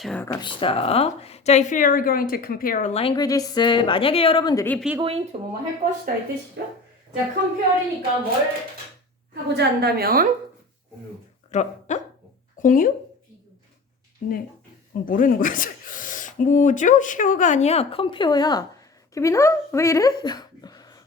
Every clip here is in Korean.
자, 갑시다. 자, if you are going to compare languages, 만약에 여러분들이 be going to 뭐뭐 할 것이다 이 뜻이죠? 자, compare이니까 뭘 하고자 한다면 공유. 공유? 네, 모르는 거야. 뭐죠? 쉐어가 아니야. compare야. 기빈아? 왜 이래?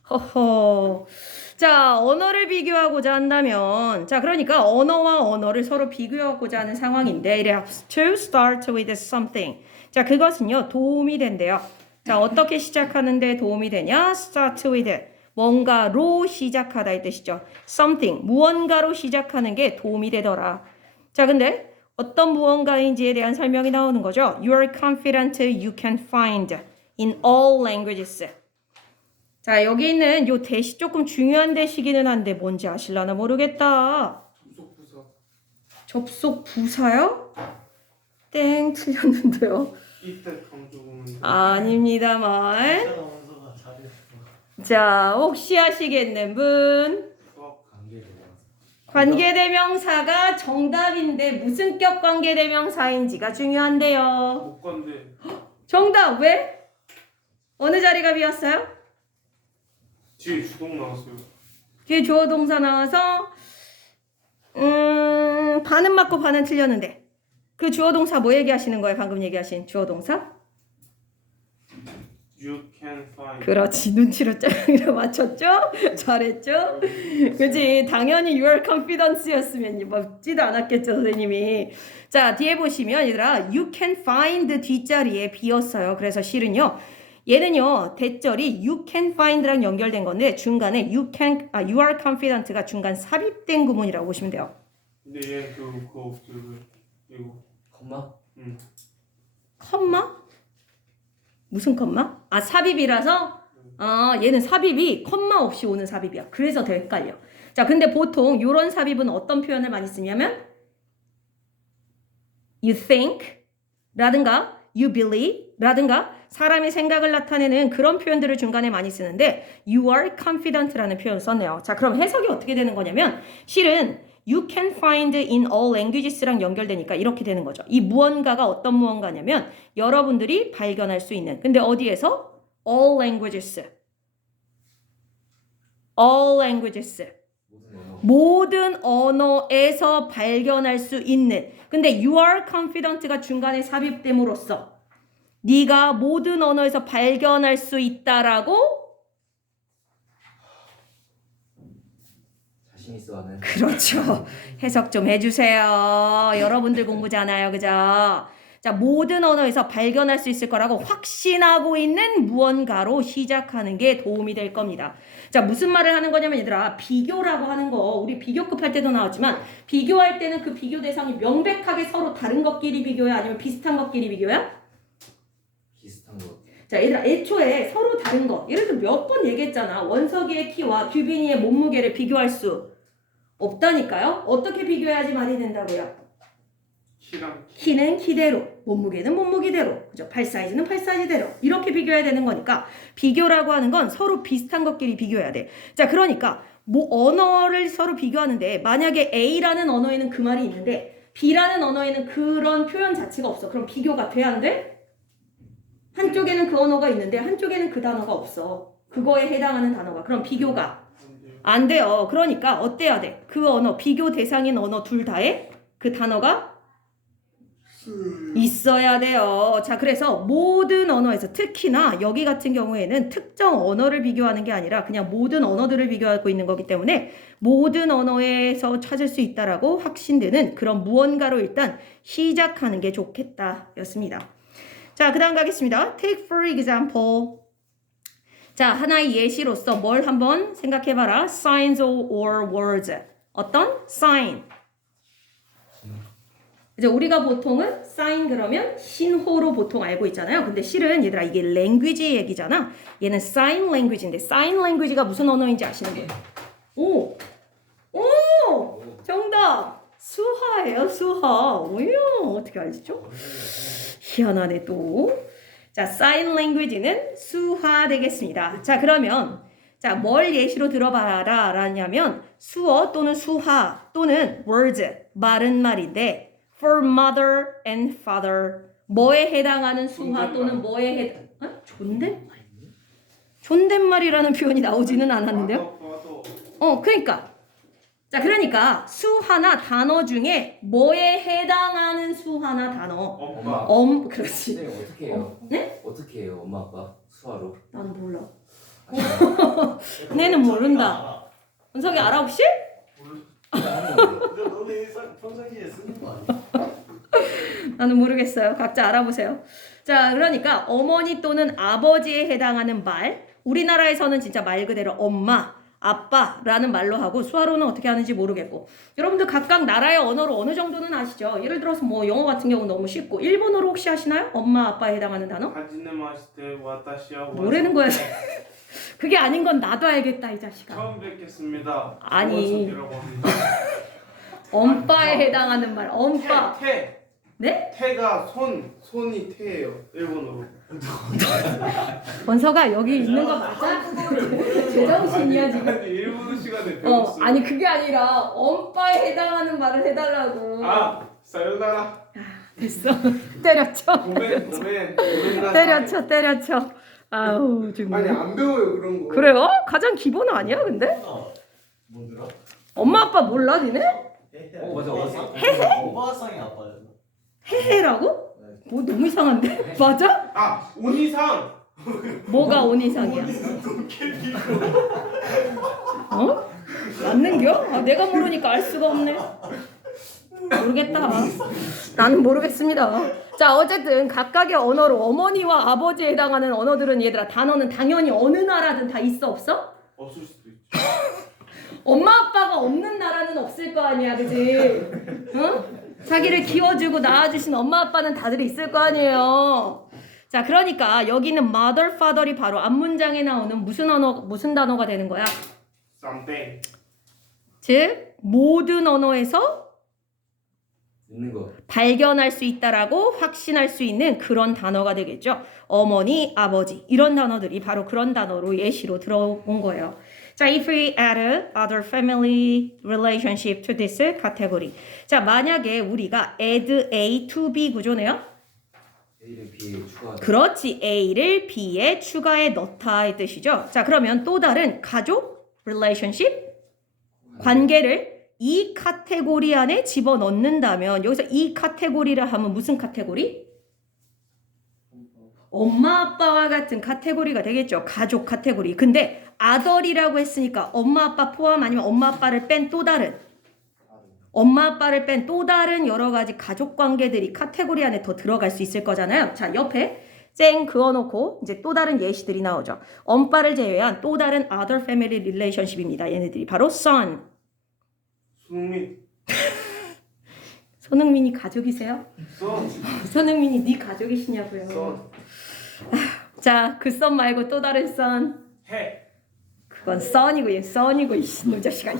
허허. 자, 언어를 비교하고자 한다면, 자, 그러니까 언어와 언어를 서로 비교하고자 하는 상황인데, it has to start with something. 자, 그것은요, 도움이 된대요. 자, 어떻게 시작하는데 도움이 되냐? start with 뭔가로 시작하다 이 뜻이죠. something, 무언가로 시작하는 게 도움이 되더라. 자, 근데 어떤 무언가인지에 대한 설명이 나오는 거죠. You are confident you can find in all languages. 자, 여기 있는 요 대시 조금 중요한 대시기는 한데 뭔지 아실라나 모르겠다. 접속부사. 접속 부사요? 땡, 틀렸는데요. 이때 강조구문. 아닙니다만. 원서가 잘했어. 자, 혹시 아시겠는 분? 수학 관계대명사가 정답인데 무슨 격 관계대명사인지가 중요한데요. 목관대. 정답, 왜? 어느 자리가 비었어요? 뒤에 주동 나왔어요. 뒤에 주어 동사 나와서 반은 맞고 반은 틀렸는데 그 주어 동사 뭐 얘기하시는 거예요? 방금 얘기하신 주어 동사? You can find. 그렇지, 눈치로 짱이라 맞췄죠? 잘했죠? 그치, 당연히 your confidence였으면 맞지도 않았겠죠, 선생님이. 자, 뒤에 보시면 얘들아 you can find 뒷자리에 비었어요. 그래서 실은요 얘는요 대절이 you can find랑 연결된 건데 중간에 you are confident가 중간 삽입된 구문이라고 보시면 돼요. 근데 얘 그거 없어요. 이거. 컴마? 응. 컴마? 무슨 컴마? 아, 삽입이라서? 얘는 삽입이 컴마 없이 오는 삽입이야. 그래서 더 헷갈려. 자, 근데 보통 이런 삽입은 어떤 표현을 많이 쓰냐면 you think 라든가 you believe 라든가 사람의 생각을 나타내는 그런 표현들을 중간에 많이 쓰는데 you are confident라는 표현을 썼네요. 자, 그럼 해석이 어떻게 되는 거냐면 실은 you can find in all languages랑 연결되니까 이렇게 되는 거죠. 이 무언가가 어떤 무언가냐면 여러분들이 발견할 수 있는 근데 어디에서? all languages. all languages. 모든 언어에서 발견할 수 있는 근데 you are confident가 중간에 삽입됨으로써 네가 모든 언어에서 발견할 수 있다라고 자신 있어 하는. 그렇죠. 해석 좀 해주세요. 여러분들 공부잖아요. 그죠? 자, 모든 언어에서 발견할 수 있을 거라고 확신하고 있는 무언가로 시작하는 게 도움이 될 겁니다. 자, 무슨 말을 하는 거냐면 얘들아 비교라고 하는 거 우리 비교급 할 때도 나왔지만 비교할 때는 그 비교 대상이 명백하게 서로 다른 것끼리 비교야 아니면 비슷한 것끼리 비교야? 비슷한 거. 자, 얘들아 애초에 서로 다른 거 예를 들어 몇 번 얘기했잖아. 원석이의 키와 규빈이의 몸무게를 비교할 수 없다니까요. 어떻게 비교해야지 말이 된다고요? 키는 키대로, 몸무게는 몸무게대로, 그죠? 팔 사이즈는 팔 사이즈대로 이렇게 비교해야 되는 거니까 비교라고 하는 건 서로 비슷한 것끼리 비교해야 돼. 자, 그러니까 뭐 언어를 서로 비교하는데 만약에 A라는 언어에는 그 말이 있는데 B라는 언어에는 그런 표현 자체가 없어. 그럼 비교가 돼 안 돼? 한쪽에는 그 언어가 있는데 한쪽에는 그 단어가 없어. 그거에 해당하는 단어가. 그럼 비교가 안 돼요. 그러니까 어때야 돼? 그 언어, 비교 대상인 언어 둘 다에 그 단어가 있어야 돼요. 자, 그래서 모든 언어에서 특히나 여기 같은 경우에는 특정 언어를 비교하는 게 아니라 그냥 모든 언어들을 비교하고 있는 거기 때문에 모든 언어에서 찾을 수 있다라고 확신되는 그런 무언가로 일단 시작하는 게 좋겠다 였습니다. 자, 그 다음 가겠습니다. Take for example. 자, 하나의 예시로서 뭘 한번 생각해봐라. Signs or words. 어떤? Sign. 이제 우리가 보통은 sign 그러면 신호로 보통 알고 있잖아요. 근데 실은 얘들아 이게 language 얘기잖아. 얘는 sign language인데 sign language가 무슨 언어인지 아시는 거예요? 오! 정답! 수화예요, 수화. 오요, 어떻게 알지죠? 희한하네 또. 자, sign language는 수화 되겠습니다. 자, 그러면 자, 뭘 예시로 들어봐라 라냐면 수어 또는 수화 또는 words 말은 말인데 for mother and father 뭐에 해당하는 수화 존댓말. 또는 뭐에 해당 존댓말? 존댓말이라는 표현이 나오지는 않았는데요. 그러니까 자, 그러니까 수하나 단어 중에 뭐에 해당하는 수하나 단어. 엄마. 그렇지. 선생님 어떻게 해요? 네? 어떻게 해요? 엄마 아빠 수화로? 난 몰라. 아니, 내는 모른다. 은석이 알아 혹시? 너네 평상시에 쓰는 거 아니야? 나는 모르겠어요. 각자 알아보세요. 자, 그러니까 어머니 또는 아버지에 해당하는 말. 우리나라에서는 진짜 말 그대로 엄마, 아빠라는 말로 하고 수화로는 어떻게 하는지 모르겠고. 여러분들 각각 나라의 언어로 어느 정도는 아시죠? 예를 들어서 뭐 영어 같은 경우 너무 쉽고 일본어로 혹시 아시나요? 엄마, 아빠에 해당하는 단어? 하지네 마시테 와타시와 뭐라는 거야? 그게 아닌 건 나도 알겠다 이 자식아. 처음 뵙겠습니다. 아니. 정원석이라고 합니다. 엄빠에 해당하는 말. 엄빠. 태. 네? 태가 손이 태예요. 일본어로. 원서가 여기 있는 거 맞아? 제정신이야 지금. 아니, 일본어 시간에 배웠어요. 아니 그게 아니라 엄빠에 해당하는 말을 해달라고. 사요나라. 됐어. 때려쳐. 고멘. 때려쳐. 아우 정말. 아니 안 배워요 그런 거. 그래요? 가장 기본 아니야 근데? 뭐더라? 엄마 아빠 몰라 니네? 맞아. 오바상이 아빠였나? 해해라고? 뭐 너무 이상한데? 맞아? 온이상. 뭐가 온 이상이야? 맞는겨? 내가 모르니까 알 수가 없네. 모르겠다. 나는 모르겠습니다. 자, 어쨌든 각각의 언어로 어머니와 아버지에 해당하는 언어들은 얘들아 단어는 당연히 어느 나라든 다 있어 없어? 없을 수도 있죠. 엄마 아빠가 없는 나라는 없을 거 아니야, 그지? 응? 자기를 키워주고 낳아주신 엄마 아빠는 다들 있을 거 아니에요. 자, 그러니까 여기는 mother, father이 바로 앞문장에 나오는 무슨 단어가 되는 거야? something. 즉 모든 언어에서 있는 거. 발견할 수 있다라고 확신할 수 있는 그런 단어가 되겠죠. 어머니, 아버지 이런 단어들이 바로 그런 단어로 예시로 들어온 거예요. 자, if we add other family relationship to this category. 자, 만약에 우리가 add A to B 구조네요. A를 B에 추가. 그렇지. A를 B에 추가해 넣다의 뜻이죠. 자, 그러면 또 다른 가족 relationship 관계를 이 카테고리 안에 집어넣는다면 여기서 이 카테고리라 하면 무슨 카테고리? 엄마 아빠와 같은 카테고리가 되겠죠. 가족 카테고리. 근데 아덜이라고 했으니까 엄마 아빠 포함 아니면 엄마 아빠를 뺀 또 다른 여러 가지 가족 관계들이 카테고리 안에 더 들어갈 수 있을 거잖아요. 자, 옆에 쨍 그어놓고 이제 또 다른 예시들이 나오죠. 엄빠를 제외한 또 다른 other family relationship입니다. 얘네들이 바로 son. 손흥민이 가족이세요? 손흥민이 네 가족이시냐고요. 자, 그 son 말고 또 다른 son. 그건 son이고 얘 son이고 이놈 자식아.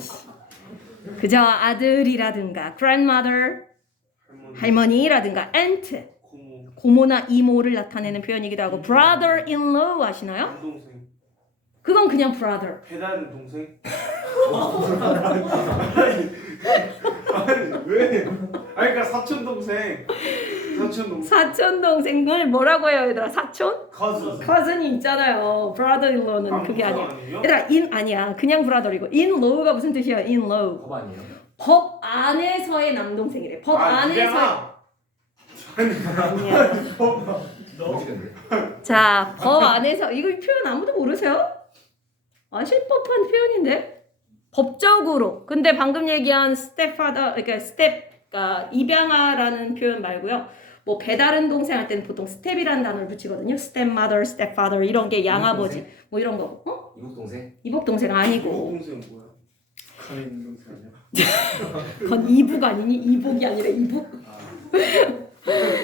그저 아들이라든가 grandmother 할머니라든가 aunt 고모나 이모를 나타내는 표현이기도 하고 brother-in-law 아시나요? 남동생. 그건 그냥 brother. 배다른 동생. 아니 왜? 그러니까 사촌 동생. 사촌 동생을 뭐라고 해요, 얘들아? 사촌? 커즈. cousin이 있잖아요. brother-in-law는 그게 아니야. 아니에요? 얘들아, 아니야. 그냥 brother이고 in-law가 무슨 뜻이야? in-law. 법 아니에요? 법 안에서의 남동생이래. 법 안에서. 아니야. 뭐지 근데? 자, 법 안에서 이거 표현 아무도 모르세요? 아실 법한 표현인데 법적으로. 근데 방금 얘기한 stepfather, 그러니까 입양아라는 표현 말고요. 뭐 배다른 동생 할 때는 보통 step이라는 단어를 붙이거든요. stepmother, stepfather 이런 게 양아버지, 뭐 이런 거. 이국 동생? 이복 동생 아니고. 동생 뭐야? 가에 있는 동생 아니야? 그건 이북 아니니? 이복이 아니라 이북.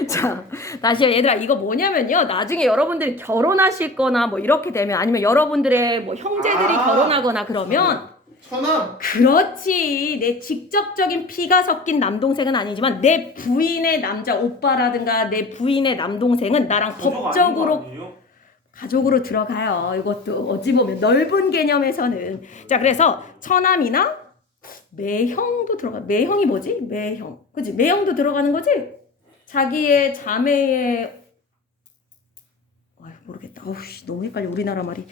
자, 다시 얘들아 이거 뭐냐면요. 나중에 여러분들이 결혼하실 거나 뭐 이렇게 되면 아니면 여러분들의 뭐 형제들이 결혼하거나 그러면 처남. 그렇지. 내 직접적인 피가 섞인 남동생은 아니지만 내 부인의 남자 오빠라든가 내 부인의 남동생은 나랑 법적으로 가족으로 들어가요. 이것도 어찌 보면 넓은 개념에서는. 자, 그래서 처남이나 매형도 들어가. 매형이 뭐지? 매형. 그치? 매형도 들어가는 거지? 자기의 자매의 모르겠다. 어우씨, 너무 헷갈려 우리나라 말이.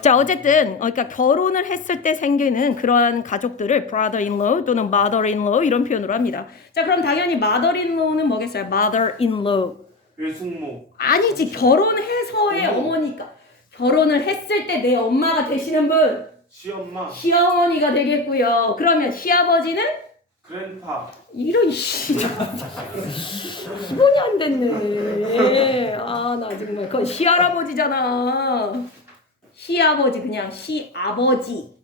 자, 어쨌든 그러니까 결혼을 했을 때 생기는 그러한 가족들을 brother-in-law 또는 mother-in-law 이런 표현으로 합니다. 자, 그럼 당연히 mother-in-law는 뭐겠어요? mother-in-law. 외숙모. 아니지, 결혼해서의 어머니까. 결혼을 했을 때 내 엄마가 되시는 분 시엄마. 시어머니가 되겠고요. 그러면 시아버지는 그랜파. 이런 기본이 안 됐네. 아, 나 정말 그건 시할아버지잖아. 시아버지 그냥 시아버지.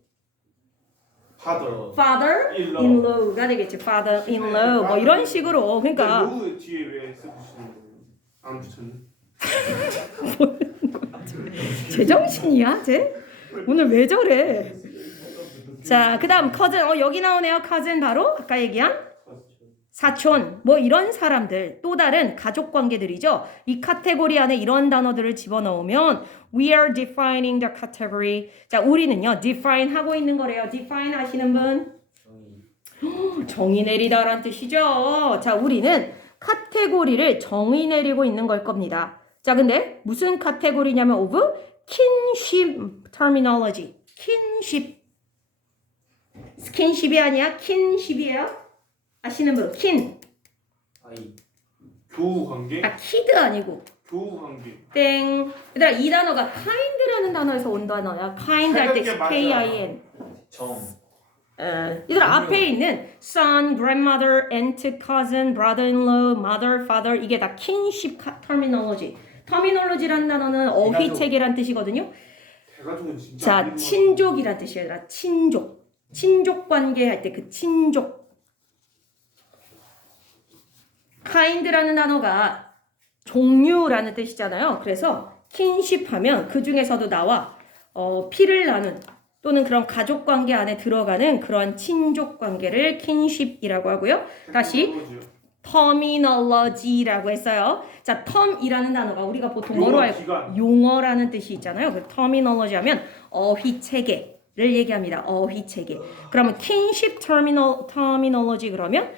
father. father-in-law가 되겠지. father-in-law 뭐 이런 식으로. 그러니까 로우 뒤에 왜 쓰시는 거예요? 안 붙였네. 제정신이야, 쟤? 오늘 왜 저래? 자, 그다음 cousin. 여기 나오네요. cousin 바로 아까 얘기한 사촌, 뭐 이런 사람들, 또 다른 가족 관계들이죠. 이 카테고리 안에 이런 단어들을 집어넣으면 we are defining the category. 자, 우리는요, define 하고 있는 거래요. define 하시는 분? 정의 내리다라는 뜻이죠. 자, 우리는 카테고리를 정의 내리고 있는 걸 겁니다. 자, 근데 무슨 카테고리냐면 of kinship terminology. kinship. 스킨십이 아니야. kinship이에요. 아시는 분? kin. 아이. 교우 관계? 아, kid 아니고. 교우 관계. 땡. 얘들아, 이 단어가 kind라는 단어에서 온 단어야. kind 할 때 맞아. K-I-N. 정. 얘들아, 앞에 있는 son, grandmother, aunt, cousin, brother-in-law, mother, father 이게 다 kinship terminology. terminology라는 단어는 어휘체계란 뜻이거든요. 대가족은 진짜. 자, 아닌 친족이란 뜻이야, 얘들아. 친족. 친족 관계 할 때 그 친족. kind라는 단어가 종류라는 뜻이잖아요. 그래서 kinship 하면 그 중에서도 나와 피를 나눈 또는 그런 가족 관계 안에 들어가는 그런 친족 관계를 kinship이라고 하고요. 다시 terminology라고 했어요. 자, term이라는 단어가 우리가 보통 뭐로 용어, 알고 기간. 용어라는 뜻이 있잖아요. 그 terminology 하면 어휘체계를 얘기합니다. 어휘체계. 그러면 kinship terminology 그러면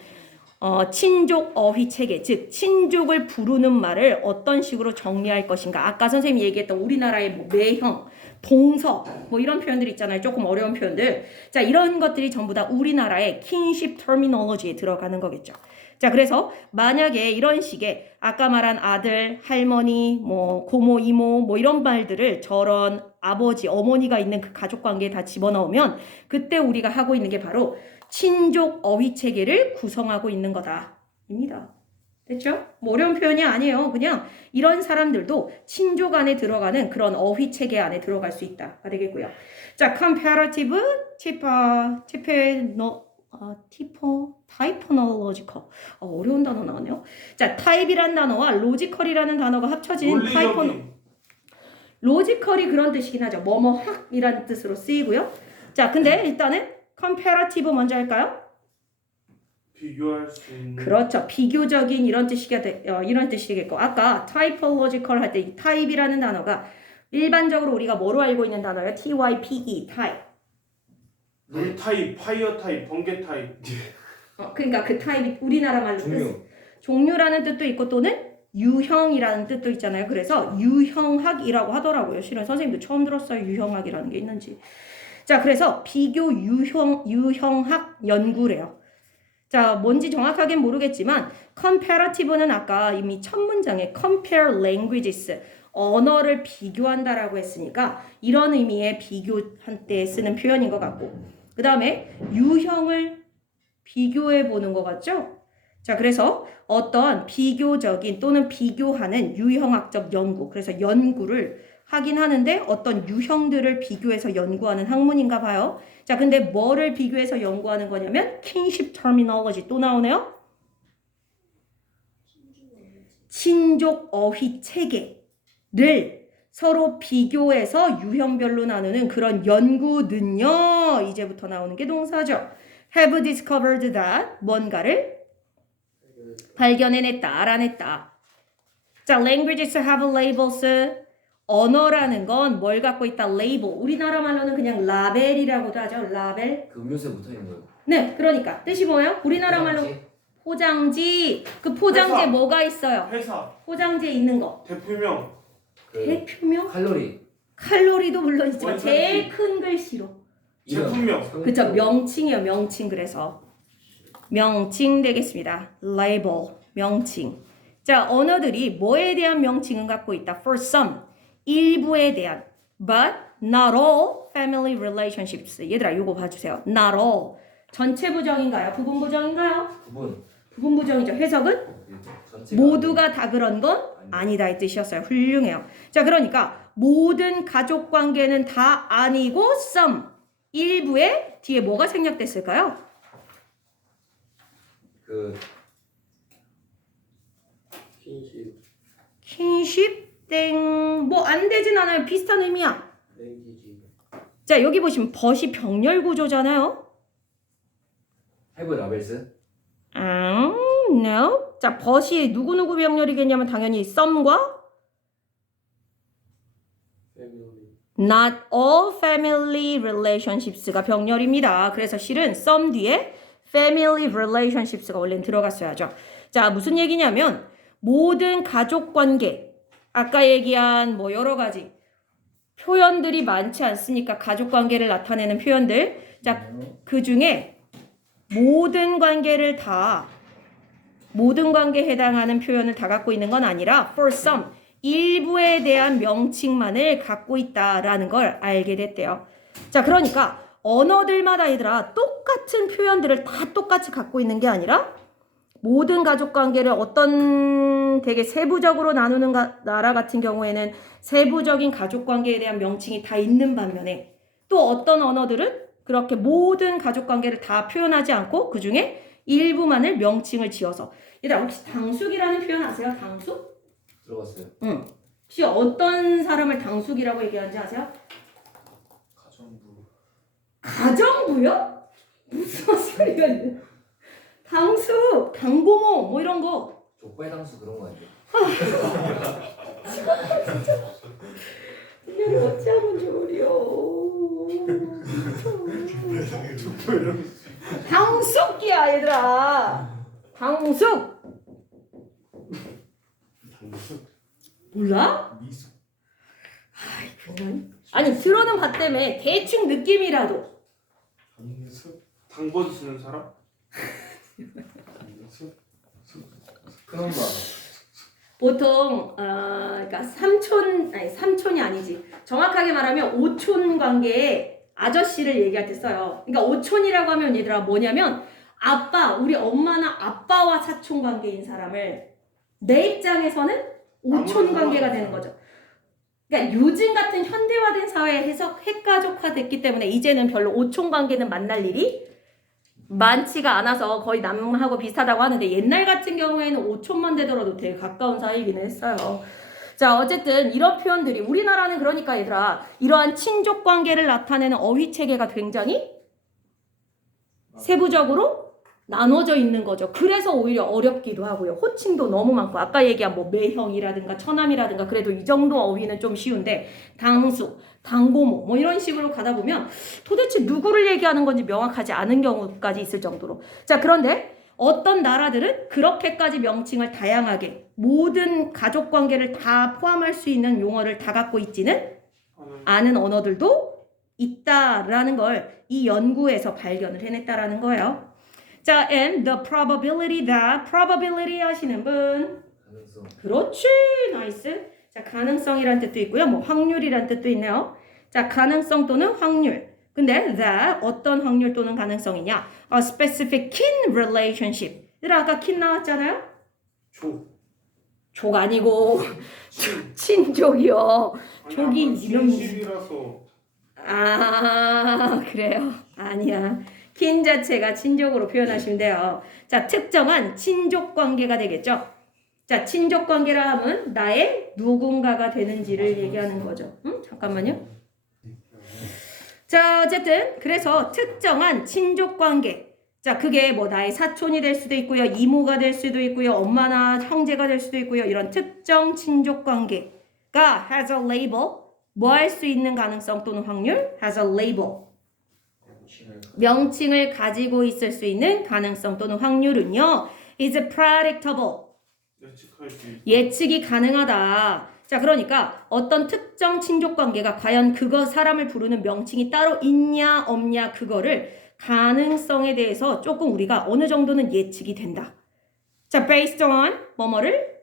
친족 어휘체계, 즉 친족을 부르는 말을 어떤 식으로 정리할 것인가. 아까 선생님이 얘기했던 우리나라의 뭐 매형, 동서 뭐 이런 표현들 있잖아요. 조금 어려운 표현들. 자, 이런 것들이 전부 다 우리나라의 kinship terminology에 들어가는 거겠죠. 자, 그래서 만약에 이런 식의 아까 말한 아들, 할머니, 뭐 고모, 이모 뭐 이런 말들을 저런 아버지, 어머니가 있는 그 가족 관계에 다 집어넣으면 그때 우리가 하고 있는 게 바로 친족 어휘 체계를 구성하고 있는 거다입니다. 됐죠? 뭐 어려운 표현이 아니에요. 그냥 이런 사람들도 친족 안에 들어가는 그런 어휘 체계 안에 들어갈 수 있다가 되겠고요. 자, comparative, typological. 어려운 단어 나왔네요. 자, type이라는 단어와 logical이라는 단어가 합쳐진 logical이 그런 뜻이긴 하죠. 뭐뭐학이라는 뜻으로 쓰이고요. 자, 근데 일단은 comparative 먼저 할까요? 비교할 수 있는. 그렇죠. 비교적인 이런 뜻이겠고 아까 typological 할 때 이 type이라는 단어가 일반적으로 우리가 뭐로 알고 있는 단어예요? type, type. 물 타입, 파이어 타입, 번개 타입. 그러니까 그 타입이 우리나라 말로 종류. 종류라는 뜻도 있고 또는 유형이라는 뜻도 있잖아요. 그래서 유형학이라고 하더라고요. 실은 선생님도 처음 들었어요. 유형학이라는 게 있는지. 자, 그래서 비교 유형학 연구래요. 자, 뭔지 정확하게는 모르겠지만 comparative는 아까 이미 첫 문장에 compare languages 언어를 비교한다라고 했으니까 이런 의미의 비교할 때 쓰는 표현인 것 같고 그 다음에 유형을 비교해 보는 것 같죠? 자, 그래서 어떤 비교적인 또는 비교하는 유형학적 연구 그래서 연구를 하긴 하는데 어떤 유형들을 비교해서 연구하는 학문인가 봐요. 자, 근데 뭐를 비교해서 연구하는 거냐면 kinship terminology 또 나오네요. 친족 어휘 체계를 서로 비교해서 유형별로 나누는 그런 연구는요. 이제부터 나오는 게 동사죠. have discovered that 뭔가를 발견해냈다, 알아냈다. 자, languages have labels. 언어라는 건 뭘 갖고 있다? 레이블. 우리나라 말로는 그냥 라벨이라고도 하죠. 라벨. 그 음료수에 붙어 있는 거예요. 네, 그러니까 뜻이 뭐예요? 우리나라 말로 포장지. 그 포장지에 회사. 뭐가 있어요? 회사, 포장지에 있는 거. 대표명, 그 대표명? 칼로리. 칼로리도 물론 있지만 원산지. 제일 큰 글씨로. 이름, 제품명. 성분. 그쵸, 명칭이요, 명칭. 그래서 명칭 되겠습니다. label, 명칭. 자, 언어들이 뭐에 대한 명칭은 갖고 있다. For some, 일부에 대한. But not all family relationships. 얘들아, 요거 봐주세요. Not all. 전체 부정인가요? 부분 부정인가요? 구분. 부분 부정이죠. 해석은 전체가 모두가 다 그런 건 아니다 이 뜻이었어요. 훌륭해요. 자, 그러니까 모든 가족 관계는 다 아니고 some. 일부에 뒤에 뭐가 생략됐을까요? 그 킨십 킨십 땡. 뭐 안 되진 않아요. 비슷한 의미야. 랭귀지 자, 여기 보시면 벗이 병렬 구조잖아요. 해브 라벨스. No. 자, 벗이 누구누구 병렬이겠냐면 당연히 some과 패밀리 not all family relationships가 병렬입니다. 그래서 실은 some 뒤에 family relationships가 원래는 들어갔어야죠. 자, 무슨 얘기냐면 모든 가족 관계, 아까 얘기한 뭐 여러 가지 표현들이 많지 않습니까? 가족 관계를 나타내는 표현들. 자, 그 중에 모든 관계를 다 모든 관계에 해당하는 표현을 다 갖고 있는 건 아니라 for some, 일부에 대한 명칭만을 갖고 있다라는 걸 알게 됐대요. 자, 그러니까 언어들마다 얘들아 똑같은 표현들을 다 똑같이 갖고 있는 게 아니라 모든 가족 관계를 어떤 되게 세부적으로 나누는 나라 같은 경우에는 세부적인 가족 관계에 대한 명칭이 다 있는 반면에 또 어떤 언어들은 그렇게 모든 가족 관계를 다 표현하지 않고 그 중에 일부만을 명칭을 지어서. 얘들아 혹시 당숙이라는 표현 아세요? 당숙? 들어봤어요. 응. 혹시 어떤 사람을 당숙이라고 얘기하는지 아세요? 가정부 가정부요? 무슨 소리가 있는? 당숙, 당고모 뭐 이런 거. 족발당수 그런 거 아니에요? 이게 어찌하면 좋으려. 당숙이야 얘들아. 당숙. 몰라? 미숙 아니 들어는 봤다며 대충 느낌이라도. 강숙 당번 쓰는 사람? 강숙 큰엄마. 보통 그러니까 삼촌이 아니지. 정확하게 말하면 오촌 관계에 아저씨를 얘기할 때 써요. 그러니까 오촌이라고 하면 얘들아 뭐냐면 아빠, 우리 엄마나 아빠와 사촌 관계인 사람을 내 입장에서는 오촌 아무런 관계가 상관없어요. 되는 거죠. 그러니까 요즘 같은 현대화된 사회에서 핵가족화됐기 때문에 이제는 별로 오촌 관계는 만날 일이 많지가 않아서 거의 남하고 비슷하다고 하는데 옛날 같은 경우에는 오촌만 되더라도 되게 가까운 사이이긴 했어요. 자, 어쨌든 이런 표현들이 우리나라는 그러니까 얘들아 이러한 친족 관계를 나타내는 어휘 체계가 굉장히 세부적으로 나눠져 있는 거죠. 그래서 오히려 어렵기도 하고요. 호칭도 너무 많고 아까 얘기한 뭐 매형이라든가 처남이라든가 그래도 이 정도 어휘는 좀 쉬운데 당숙, 당고모 뭐 이런 식으로 가다 보면 도대체 누구를 얘기하는 건지 명확하지 않은 경우까지 있을 정도로. 자, 그런데 어떤 나라들은 그렇게까지 명칭을 다양하게 모든 가족 관계를 다 포함할 수 있는 용어를 다 갖고 있지는 않은 언어들도 있다라는 걸 이 연구에서 발견을 해냈다라는 거예요. 자, and the probability that, probability 하시는 분. 가능성. 그렇지, 나이스. 자, 가능성이란 뜻도 있고요. 뭐 확률이란 뜻도 있네요. 자, 가능성 또는 확률. 근데 that 어떤 확률 또는 가능성이냐? A specific kin relationship. 아까 kin 나왔잖아요. 족 아니고 친족이요. 족이 이름. 친십이라서 아, 그래요? 아니야. 킨 자체가 친족으로 표현하시면 돼요. 자, 특정한 친족 관계가 되겠죠. 자, 친족 관계라 하면 나의 누군가가 되는지를 얘기하는 거죠. 응? 잠깐만요. 자, 어쨌든 그래서 특정한 친족 관계. 자, 그게 뭐 나의 사촌이 될 수도 있고요. 이모가 될 수도 있고요. 엄마나 형제가 될 수도 있고요. 이런 특정 친족 관계가 has a label. 뭐 할 수 있는 가능성 또는 확률? has a label. 명칭을 가지고 있을 수 있는 가능성 또는 확률은요. is predictable. 예측할 수 있다. 예측이 가능하다. 자, 그러니까 어떤 특정 친족 관계가 과연 그거 사람을 부르는 명칭이 따로 있냐 없냐 그거를 가능성에 대해서 조금 우리가 어느 정도는 예측이 된다. 자, based on 뭐뭐를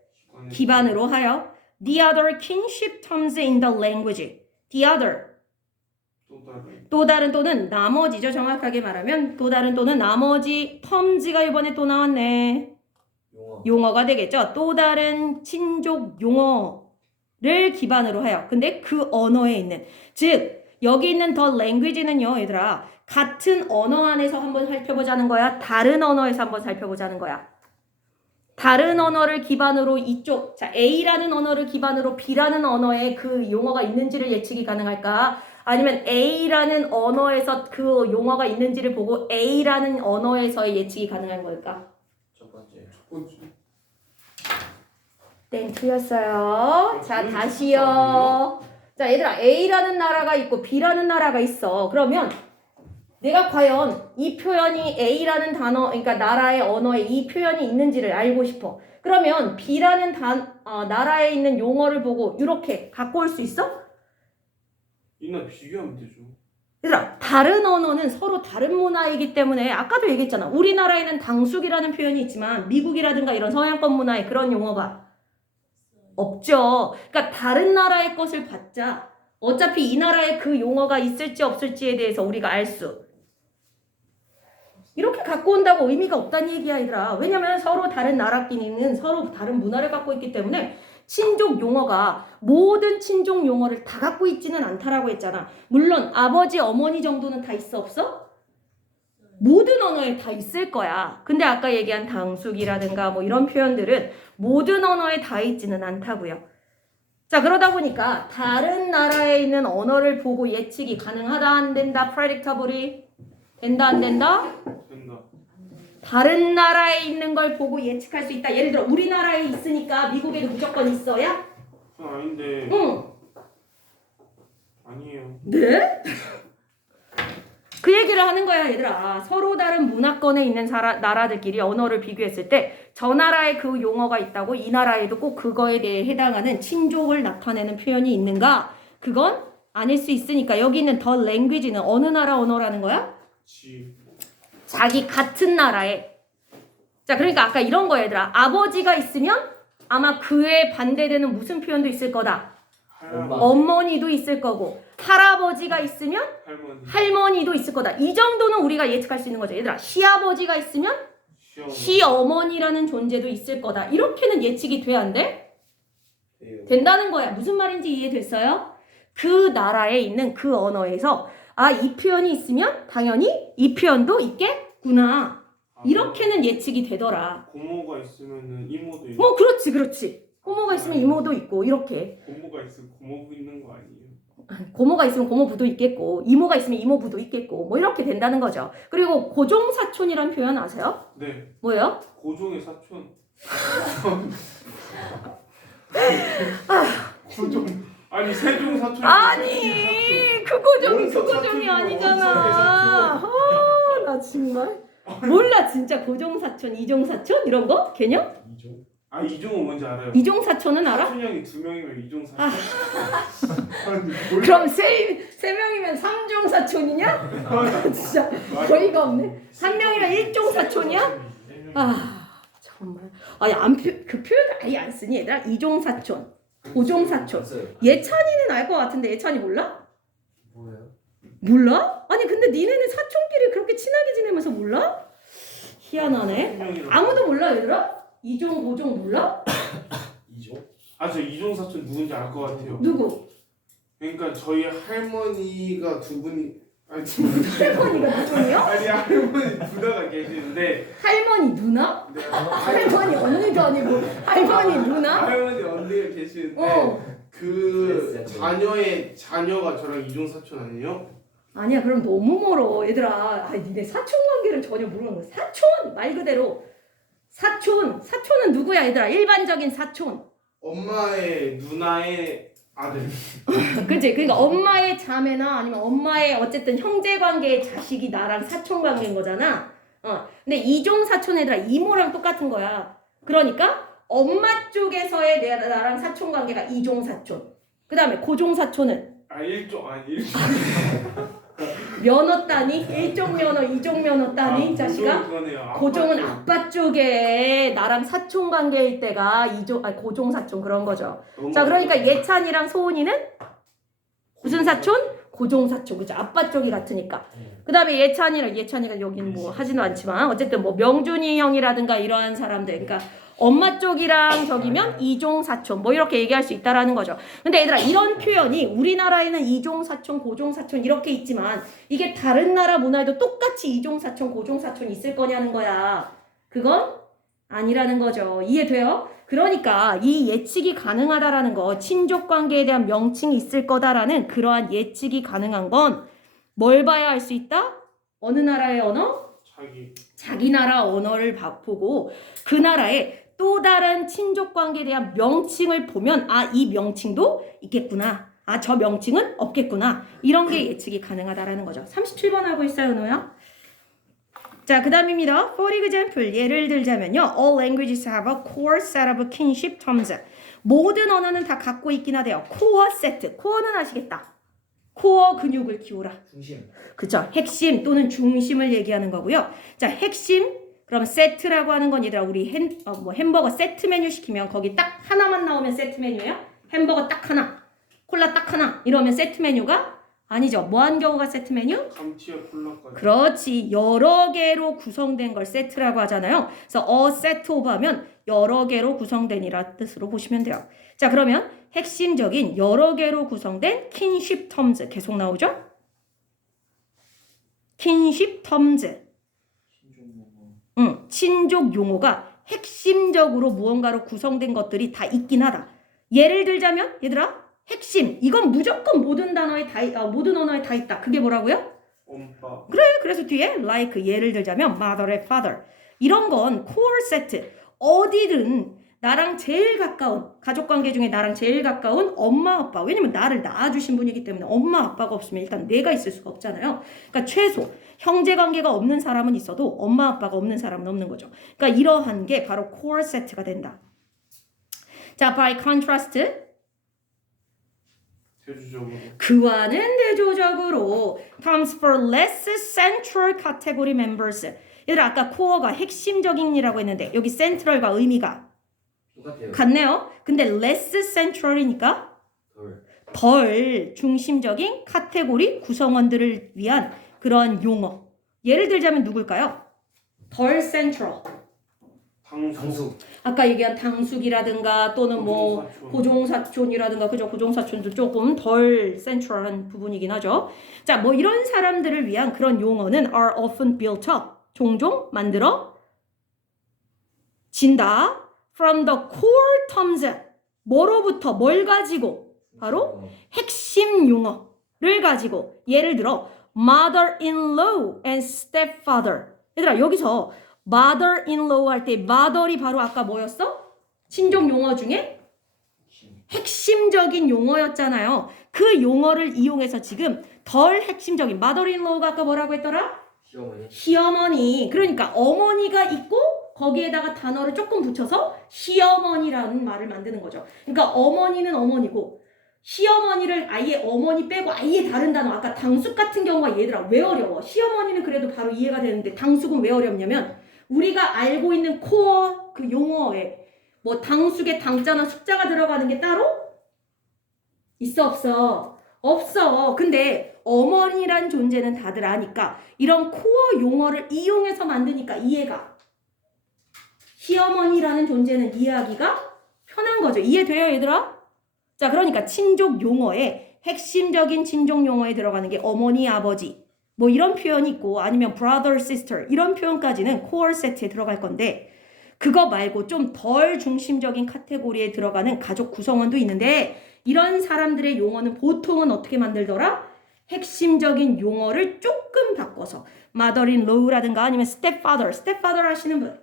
기반으로 하여 the other kinship terms in the language. the other 또 다른 또 다른 또는 나머지죠. 정확하게 말하면 또 다른 또는 나머지 terms가 이번에 또 나왔네. 용어가 되겠죠. 또 다른 친족 용어를 기반으로 하여. 근데 그 언어에 있는 즉 여기 있는 the language는요, 얘들아. 같은 언어 안에서 한번 살펴보자는 거야. 다른 언어에서 한번 살펴보자는 거야. 다른 언어를 기반으로 이쪽 자 A라는 언어를 기반으로 B라는 언어에 그 용어가 있는지를 예측이 가능할까? 아니면 A라는 언어에서 그 용어가 있는지를 보고 A라는 언어에서의 예측이 가능한 걸까? 첫 번째. 땡 틀렸어요. 자 다시요. 자 얘들아 A라는 나라가 있고 B라는 나라가 있어. 그러면 내가 과연 이 표현이 A라는 단어, 그러니까 나라의 언어에 이 표현이 있는지를 알고 싶어. 그러면 B라는 나라에 있는 용어를 보고 이렇게 갖고 올 수 있어? 이나 비교하면 되죠. 얘들아, 다른 언어는 서로 다른 문화이기 때문에 아까도 얘기했잖아. 우리나라에는 당숙이라는 표현이 있지만 미국이라든가 이런 서양권 문화에 그런 용어가 없죠. 그러니까 다른 나라의 것을 받자. 어차피 이 나라에 그 용어가 있을지 없을지에 대해서 우리가 알 수. 이렇게 갖고 온다고 의미가 없다는 얘기야, 얘들아. 왜냐면 서로 다른 나라끼리는 서로 다른 문화를 갖고 있기 때문에 친족 용어가 모든 친족 용어를 다 갖고 있지는 않다라고 했잖아. 물론 아버지, 어머니 정도는 다 있어 없어? 모든 언어에 다 있을 거야. 근데 아까 얘기한 당숙이라든가 뭐 이런 표현들은 모든 언어에 다 있지는 않다고요. 자, 그러다 보니까 다른 나라에 있는 언어를 보고 예측이 가능하다 안 된다? predictable이 된다 안 된다? 된다. 다른 나라에 있는 걸 보고 예측할 수 있다. 예를 들어 우리나라에 있으니까 미국에도 무조건 있어야? 그건 아닌데. 응. 아니에요. 네? 그 얘기를 하는 거야, 얘들아. 서로 다른 문화권에 있는 나라들끼리 언어를 비교했을 때 저 나라에 그 용어가 있다고 이 나라에도 꼭 그거에 대해 해당하는 친족을 나타내는 표현이 있는가? 그건 아닐 수 있으니까 여기 있는 the language는 어느 나라 언어라는 거야? 자기 같은 나라에. 자, 그러니까 아까 이런 거 얘들아. 아버지가 있으면 아마 그에 반대되는 무슨 표현도 있을 거다. 어머니도 있을 거고 할아버지가 있으면 할머니도 있을 거다. 이 정도는 우리가 예측할 수 있는 거죠. 얘들아, 시아버지가 있으면 시어머니라는 존재도 있을 거다. 이렇게는 예측이 돼야 안 돼? 된다는 거야. 무슨 말인지 이해됐어요? 그 나라에 있는 그 언어에서 아, 이 표현이 있으면 당연히 이 표현도 있겠구나. 이렇게는 예측이 되더라. 고모가 있으면은 이모도 있고. 뭐 그렇지. 고모가 있으면 이모도 있고 이렇게. 고모가 있으면 고모부 있는 거 아니에요? 고모가 있으면 고모부도 있겠고 이모가 있으면 이모부도 있겠고 뭐 이렇게 된다는 거죠. 그리고 고종사촌이란 표현 아세요? 네. 뭐예요? 고종의 사촌. 고종. 아니 세종 사촌. 아니 그 고종이 아니잖아. 나 정말 몰라 진짜 고종사촌, 이종사촌 이런 거 개념? 아 이종은 뭔지 알아요. 이종사촌은 알아? 사촌 형이 2명이면 이종사촌. 그럼 세 명이면 삼종사촌이냐? 진짜 어이가 없네. 한 명이면 일종사촌이야? 아 정말. 아니 그 표현을 아예 안 쓰니 얘들아. 이종사촌, 고종사촌. 예찬이는 알 것 같은데 예찬이 몰라? 뭐예요? 몰라? 아니 근데 니네는 사촌끼리 그렇게 친하게 지내면서 몰라? 희한하네. 아무도 몰라 얘들아? 이종, 고종 몰라? 이종? 아 저 이종 사촌 누군지 알 것 같아요. 누구? 그러니까 저희 할머니가 두 분이 아니 두 분. 할머니가 누구요? 아니 할머니 누나가 계시는데. 할머니 누나? 네. 할머니 언니도 아니고 할머니 누나? 할머니 언니가 계시는데. 그 자녀가 저랑 이종 사촌 아니에요? 아니야 그럼 너무 멀어 얘들아. 아 니네 사촌 관계를 전혀 모르는 거야. 사촌 말 그대로 사촌은 누구야 얘들아? 일반적인 사촌. 엄마의 누나의 아들. 그치? 그러니까 엄마의 자매나 아니면 엄마의 어쨌든 형제 관계의 자식이 나랑 사촌 관계인 거잖아. 근데 근데 이종 사촌 애들아 이모랑 똑같은 거야. 그러니까 엄마 쪽에서의 나랑 사촌 관계가 이종 사촌. 그 다음에 고종 사촌은 일종 면허 따니? 일종 면허, 이종 면허 따니? 자식아? 고종은 아빠 쪽에 나랑 사촌 관계일 때가 고종 사촌 그런 거죠. 자, 그러니까 예찬이랑 소은이는 무슨 사촌? 고종 사촌. 그죠? 아빠 쪽이 같으니까. 그 다음에 예찬이가 여기는 뭐 하지는 않지만 어쨌든 뭐 명준이 형이라든가 이러한 사람들. 그러니까 엄마 쪽이랑 저기면 이종 사촌 뭐 이렇게 얘기할 수 있다라는 거죠. 근데 얘들아 이런 표현이 우리나라에는 이종 사촌, 고종 사촌 이렇게 있지만 이게 다른 나라 문화에도 똑같이 이종 사촌, 고종 사촌 있을 거냐는 거야. 그건 아니라는 거죠. 이해돼요? 그러니까 이 예측이 가능하다라는 거, 친족 관계에 대한 명칭이 있을 거다라는 그러한 예측이 가능한 건 뭘 봐야 할 수 있다? 어느 나라의 언어? 자기 나라 언어를 보고 그 나라의 또 다른 친족 관계에 대한 명칭을 보면 이 명칭도 있겠구나. 저 명칭은 없겠구나. 이런 게 예측이 가능하다라는 거죠. 37번 하고 있어요, 노야. 자, 그 다음입니다. For example, 예를 들자면요. All languages have a core set of kinship terms. 모든 언어는 다 갖고 있긴 하대요. 코어 세트. 코어는 아시겠다. 코어 근육을 키우라. 중심. 그쵸. 핵심 또는 중심을 얘기하는 거고요. 자, 핵심. 그럼 세트라고 하는 건 얘들아 우리 햄버거 세트 메뉴 시키면 거기 딱 하나만 나오면 세트 메뉴야? 햄버거 딱 하나, 콜라 딱 하나 이러면 세트 메뉴가 아니죠. 뭐 한 경우가 세트 메뉴? 감치와 콜라까지. 그렇지. 여러 개로 구성된 걸 세트라고 하잖아요. 그래서 a set of 하면 여러 개로 구성된이라 뜻으로 보시면 돼요. 자, 그러면 핵심적인 여러 개로 구성된 kinship terms 계속 나오죠? kinship terms. 친족 용어가 핵심적으로 무언가로 구성된 것들이 다 있긴 하다. 예를 들자면 얘들아 핵심 이건 무조건 모든 단어에 모든 언어에 다 있다. 그게 뭐라고요? 엄빠. 그래. 그래서 뒤에 like 예를 들자면 mother and father 이런 건 core set 어디든 나랑 제일 가까운 가족관계 중에 나랑 제일 가까운 엄마 아빠 왜냐면 나를 낳아주신 분이기 때문에 엄마 아빠가 없으면 일단 내가 있을 수가 없잖아요. 그러니까 최소 형제관계가 없는 사람은 있어도 엄마 아빠가 없는 사람은 없는 거죠. 그러니까 이러한 게 바로 core set가 된다. 자, by contrast 대조적으로. 그와는 대조적으로 terms for less central category members 얘들아 아까 코어가 핵심적인이라고 했는데 여기 central과 의미가 똑같아요. 같네요. 근데 less central이니까 덜 중심적인 카테고리 구성원들을 위한 그런 용어. 예를 들자면 누굴까요? 덜 central. 당수. 아까 얘기한 당숙이라든가 또는 뭐 고종사촌이라든가 그죠? 고종사촌도 조금 덜 central한 부분이긴 하죠. 자, 뭐 이런 사람들을 위한 그런 용어는 are often built up. 종종 만들어 진다. From the core terms. 뭐로부터 뭘 가지고? 바로 핵심 용어를 가지고 예를 들어 mother-in-law and stepfather. 얘들아 여기서 mother-in-law 할 때 mother이 바로 아까 뭐였어? 친족 용어 중에 핵심적인 용어였잖아요. 그 용어를 이용해서 지금 덜 핵심적인 mother-in-law가 아까 뭐라고 했더라? 시어머니. 그러니까 어머니가 있고 거기에다가 단어를 조금 붙여서 시어머니라는 말을 만드는 거죠. 그러니까 어머니는 어머니고 시어머니를 아예 어머니 빼고 아예 다른 단어. 아까 당숙 같은 경우가 얘들아 왜 어려워? 시어머니는 그래도 바로 이해가 되는데 당숙은 왜 어렵냐면 우리가 알고 있는 코어 그 용어에 뭐 당숙에 당자나 숙자가 들어가는 게 따로 있어 없어? 없어. 근데 어머니란 존재는 다들 아니까 이런 코어 용어를 이용해서 만드니까 이해가 시어머니라는 존재는 이해하기가 편한 거죠. 이해돼요 얘들아? 자, 그러니까 친족 용어에 핵심적인 친족 용어에 들어가는 게 어머니, 아버지 뭐 이런 표현이 있고 아니면 brother, sister 이런 표현까지는 core set에 들어갈 건데 그거 말고 좀 덜 중심적인 카테고리에 들어가는 가족 구성원도 있는데 이런 사람들의 용어는 보통은 어떻게 만들더라? 핵심적인 용어를 조금 바꿔서 mother-in-law라든가 아니면 stepfather 하시는 분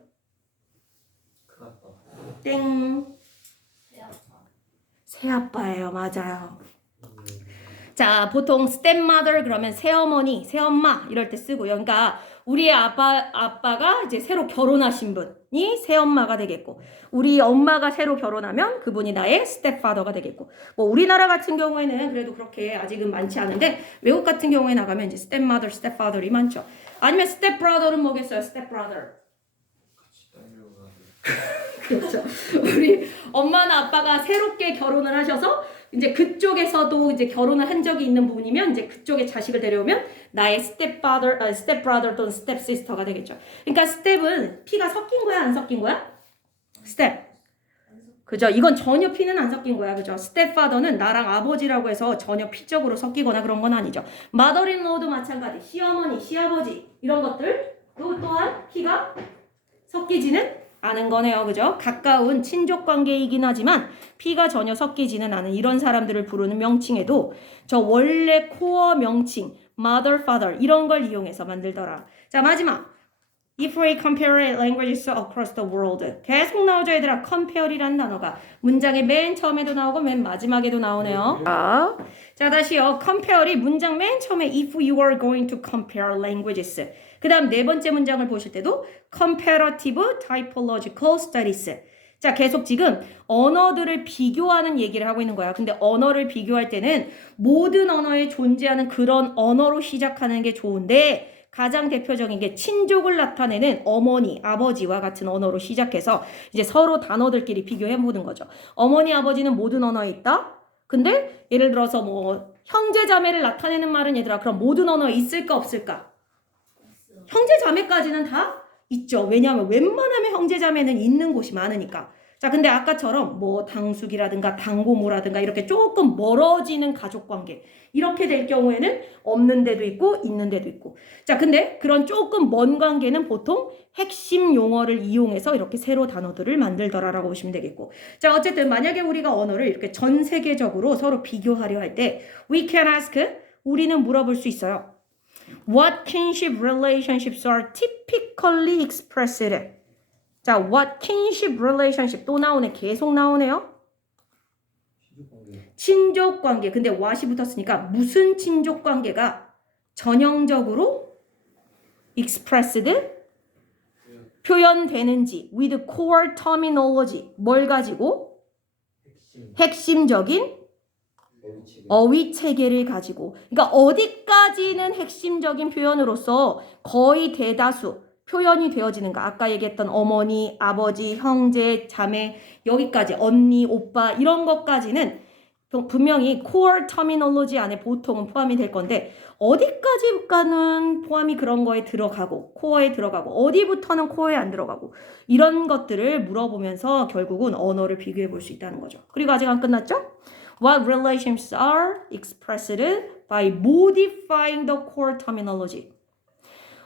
땡. 새아빠예요. 맞아요. 자, 보통 stepmother 그러면 새어머니, 새엄마 이럴 때 쓰고요. 그러니까 우리의 아빠가 이제 새로 결혼하신 분이 새엄마가 되겠고, 우리 엄마가 새로 결혼하면 그분이 나의 스텝파더가 되겠고, 뭐 우리나라 같은 경우에는 그래도 그렇게 아직은 많지 않은데 외국 같은 경우에 나가면 이제 스텝마더, 스텝파더이 많죠. 아니면 스텝브라더는 뭐겠어요? 스텝브라더. 같이 딸려가. 그렇죠. 우리 엄마나 아빠가 새롭게 결혼을 하셔서 이제 그쪽에서도 이제 결혼을 한 적이 있는 분이면 이제 그쪽에 자식을 데려오면 나의 스텝브라더 또는 스텝시스터가 되겠죠. 그러니까 스텝은 피가 섞인 거야, 안 섞인 거야? 스텝. 그죠? 이건 전혀 피는 안 섞인 거야. 그죠? 스텝파더는 나랑 아버지라고 해서 전혀 피적으로 섞이거나 그런 건 아니죠. 마더인로도 마찬가지. 시어머니, 시아버지 이런 것들도 또한 피가 섞이지는 않은 거네요. 그죠? 가까운 친족 관계이긴 하지만 피가 전혀 섞이지는 않은 이런 사람들을 부르는 명칭에도 저 원래 코어 명칭 mother, father 이런 걸 이용해서 만들더라. 자, 마지막. If we compare languages across the world. 계속 나오죠, 얘들아. compare이라는 단어가 문장의 맨 처음에도 나오고 맨 마지막에도 나오네요. 자, 다시요. compare이 문장 맨 처음에 if you are going to compare languages. 그 다음 네 번째 문장을 보실 때도 comparative typological studies. 자, 계속 지금 언어들을 비교하는 얘기를 하고 있는 거야. 근데 언어를 비교할 때는 모든 언어에 존재하는 그런 언어로 시작하는 게 좋은데 가장 대표적인 게 친족을 나타내는 어머니, 아버지와 같은 언어로 시작해서 이제 서로 단어들끼리 비교해 보는 거죠. 어머니, 아버지는 모든 언어에 있다? 근데 예를 들어서 뭐 형제, 자매를 나타내는 말은 얘들아 그럼 모든 언어에 있을까 없을까? 형제, 자매까지는 다 있죠. 왜냐하면 웬만하면 형제, 자매는 있는 곳이 많으니까. 자, 근데 아까처럼 뭐 당숙이라든가 당고모라든가 이렇게 조금 멀어지는 가족관계 이렇게 될 경우에는 없는 데도 있고 있는 데도 있고. 자, 근데 그런 조금 먼 관계는 보통 핵심 용어를 이용해서 이렇게 새로 단어들을 만들더라라고 보시면 되겠고. 자, 어쨌든 만약에 우리가 언어를 이렇게 전 세계적으로 서로 비교하려 할 때 we can ask, 우리는 물어볼 수 있어요. What kinship relationships are typically expressed? 자, what kinship relationship 또 나오네. 계속 나오네요. 친족 관계. 근데 what이 붙었으니까 무슨 친족 관계가 전형적으로 expressed 표현되는지 with core terminology 뭘 가지고 핵심적인 어휘 체계를 가지고 그러니까 어디까지는 핵심적인 표현으로서 거의 대다수 표현이 되어지는가. 아까 얘기했던 어머니, 아버지, 형제, 자매 여기까지 언니, 오빠 이런 것까지는 분명히 core terminology 안에 보통은 포함이 될 건데 어디까지가는 포함이 그런 거에 들어가고 코어에 들어가고 어디부터는 코어에 안 들어가고 이런 것들을 물어보면서 결국은 언어를 비교해 볼 수 있다는 거죠. 그리고 아직 안 끝났죠? What relationships are expressed by modifying the core terminology.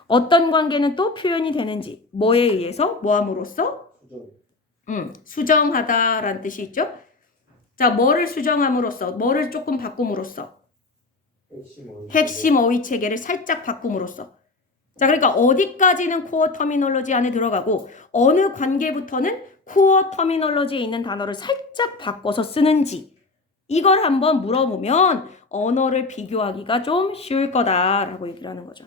어떤 관계는 또 표현이 되는지 뭐에 의해서 뭐함으로써 수정하다라는 뜻이 있죠. 자, 뭐를 수정함으로써 뭐를 조금 바꿈으로써 핵심 어휘 체계를 살짝 바꿈으로써. 자, 그러니까 어디까지는 코어 터미놀로지 안에 들어가고 어느 관계부터는 코어 터미놀로지에 있는 단어를 살짝 바꿔서 쓰는지 이걸 한번 물어보면 언어를 비교하기가 좀 쉬울 거다라고 얘기를 하는 거죠.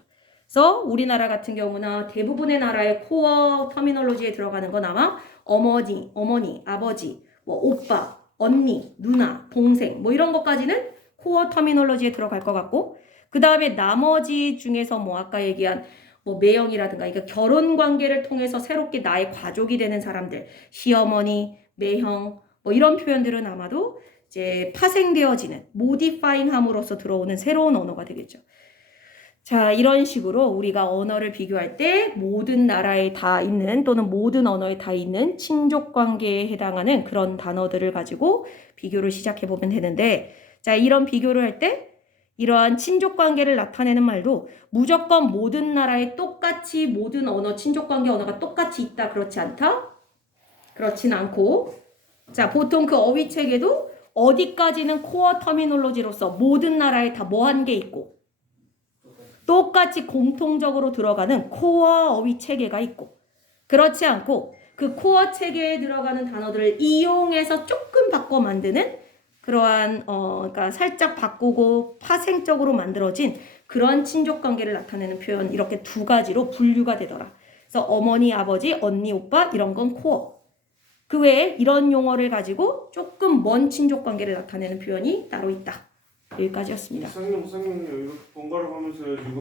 그래서 우리나라 같은 경우나 대부분의 나라의 코어 터미놀로지에 들어가는 건 아마 어머니, 아버지, 뭐 오빠, 언니, 누나, 동생 뭐 이런 것까지는 코어 터미놀로지에 들어갈 것 같고 그 다음에 나머지 중에서 뭐 아까 얘기한 뭐 매형이라든가 그러니까 결혼 관계를 통해서 새롭게 나의 가족이 되는 사람들 시어머니, 매형 뭐 이런 표현들은 아마도 이제 파생되어지는 모디파잉함으로써 들어오는 새로운 언어가 되겠죠. 자, 이런 식으로 우리가 언어를 비교할 때 모든 나라에 다 있는 또는 모든 언어에 다 있는 친족 관계에 해당하는 그런 단어들을 가지고 비교를 시작해 보면 되는데 자, 이런 비교를 할 때 이러한 친족 관계를 나타내는 말도 무조건 모든 나라에 똑같이 모든 언어, 친족 관계 언어가 똑같이 있다 그렇지 않다? 그렇진 않고 자, 보통 그 어휘 체계도 어디까지는 코어 터미놀로지로서 모든 나라에 다 뭐 한 게 있고 똑같이 공통적으로 들어가는 코어 어휘 체계가 있고 그렇지 않고 그 코어 체계에 들어가는 단어들을 이용해서 조금 바꿔 만드는 그러한 그러니까 살짝 바꾸고 파생적으로 만들어진 그런 친족 관계를 나타내는 표현 이렇게 두 가지로 분류가 되더라. 그래서 어머니, 아버지, 언니, 오빠 이런 건 코어. 그 외에 이런 용어를 가지고 조금 먼 친족 관계를 나타내는 표현이 따로 있다. 여기까지였습니다. 상용 이렇게 번갈아 가면서 해야지.